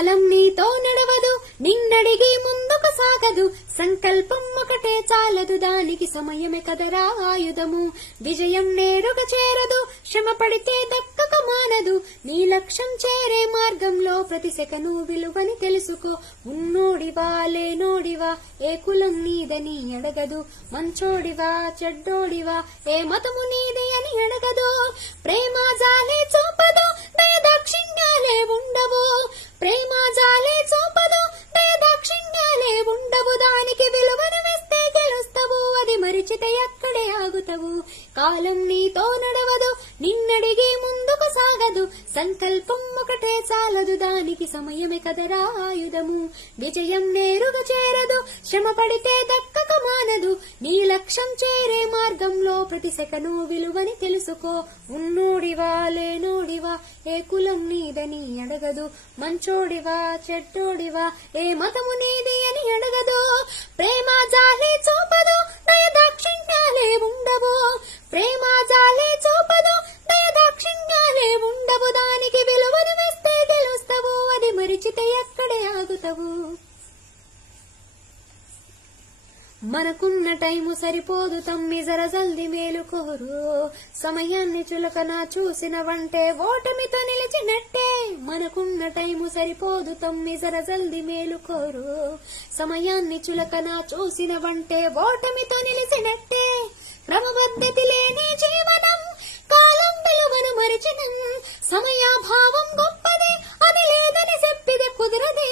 కాలం నీతో నడవదు, నిన్నడిగి ముందుకు సాగదు, సంకల్పం ఒకటే చాలదు, దానికి సమయమే కదరా ఆయుధము. విజయం నేరుగా చేరదు, శ్రమ పడితే దక్కక మానదు, నీ లక్ష్యం చేరే మార్గంలో ప్రతి సెకను విలువని తెలుసుకో. ఉన్నోడివా లేనోడివా ఏ కులం నీదని అడగదు, మంచోడివా చెడ్డోడివా ఏ మతము నీది అని అడగదు. ప్రేమ జాలే చూపదు, దయదాక్షిణ్యాలే ఉండవు, ప్రేమ జాలే చూపదు, దయదాక్షిణ్యాలే ఉండవు, దానికి విలువను వేస్తే గెలుస్తావు, అది మరిచితే అక్కడే ఆగుతావు. కాలం నీతో నడవదు, నిన్నడిగి ముందుకు సాగదు, సంకల్పం ఒకటే చాలదు, దానికి సమయమే కదరా ఆయుధము. విజయం నేరుగా చేరదు, శ్రమ పడితే దక్కక మానదు, నీ లక్ష్యం చేరే మార్గంలో ప్రతి సెకను విలువని తెలుసుకో. ఉన్నోడివా లేనోడివా ఏ కులం నీదని అడగదు, మంచోడివా చెడ్డోడివా ఏ మతము నీది అని అడగదు. ప్రేమ జాలే చూపదు, దయదాక్షిణ్యాలే ఉండవు, ప్రేమ జాలే చూపదు, దయదాక్షిణ్యాలే ఉండవు, దానికి విలువను వేస్తే గెలుస్తావు, అది మరిచితే ఎక్కడే ఆగుతావు. మనకున్న టైము సరిపోదు తమ్మి జర జల్ది మేలుకోరు, సమయాన్ని చులకన చూసిన వంటే ఓటమితో నిలిచినట్టే. మనకున్న టైము సరిపోదు తమ్మి జర జల్ది మేలుకోరు, సమయాన్ని చులకన చూసిన వంటే ఓటమితో నిలిచినట్టే. క్రమపద్ధతి లేని జీవనం, కాలం విలువను మరిచినం, సమయాభావం గొప్పదే అది లేదని చెప్పిదే కుదరదే.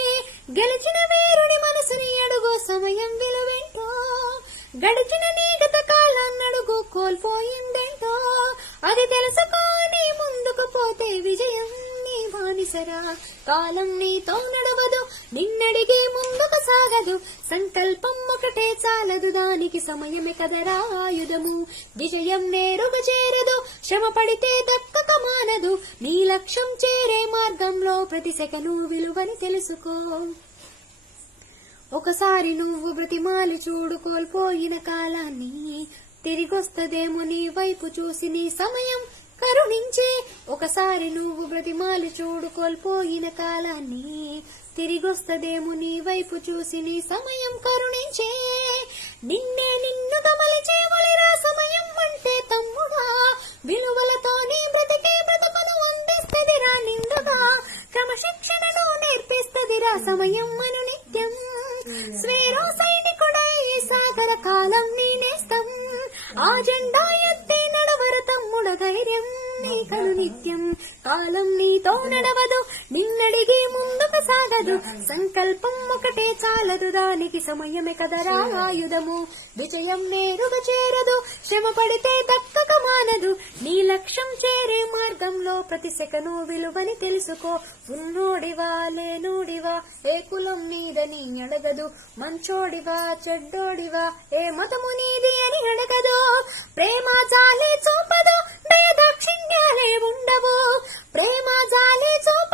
గెలిచిన వీరుని మనసుని అడుగు, సమయం విలువేంటో, గడిచిన నీ గత కాలాన్ని అడుగు, కోల్పోయిందేంటో అది తెలుసుకొని ముందుకు పోతే విజయం నీ బానిసరా. కాలం నీతో నడవదు, నిన్నడిగి ముందుకు సాగదు, సంకల్పం ఒకటే చాలదు, దానికి సమయమే కదరా ఆయుధము. విజయం నేరుగా చేరదు, శ్రమ పడితే దక్కక మానదు, నీ లక్ష్యం చేరే మార్గంలో ప్రతి సెకను విలువని తెలుసుకో. ఒకసారి నువ్వు బ్రతిమాలి చూడు కోల్పోయిన కాలాన్ని, తిరిగొస్తదేమో నీ వైపు చూసి నీ సమయం కరుణించే. ఒకసారి నువ్వు బ్రతిమాలి చూడు కోల్పోయిన కాలాన్ని, తిరిగొస్తదేమో నీ వైపు చూసి నీ సమయం కరుణించే. నిన్నే నిన్నుగా మలిచేవలిరా సమయం అంటే తమ్ముడా, విలువలతో నీ బ్రతికే బ్రతుకును అందిస్తదిరా నిండుగా, క్రమశిక్షణను నేర్పిస్తదిరా సమయం అను నిత్యం. స్వేరో సైనికుడై సాగర కాలం నీ నేస్తం, ఆ జెండా ఎత్తి నడవర తమ్ముడ ధైర్యం నీకను నిత్యం. కాలం నీతో నడవదు, నిన్నడిగి ముందుకు సాగదు, సంకల్పం ఒకటే చాలదు, దానికి సమయమే కదరా ఆయుధము. విజయం నేరుగా చేరదు, శ్రమ పడితే దక్కక మానదు, నీ లక్ష్యం చేరే మార్గంలో ప్రతి సెకను విలువని తెలుసుకో. ఉన్నోడివా లేనోడివా ఏ కులం నీదని అడగదు, మంచోడివా చెడ్డోడివా ఏ మతము నీది అని అడగదు. ప్రేమ జాలే చూపదు, దయదాక్షిణ్యాలే ఉండవు, ప్రేమ జాలే చూపదు,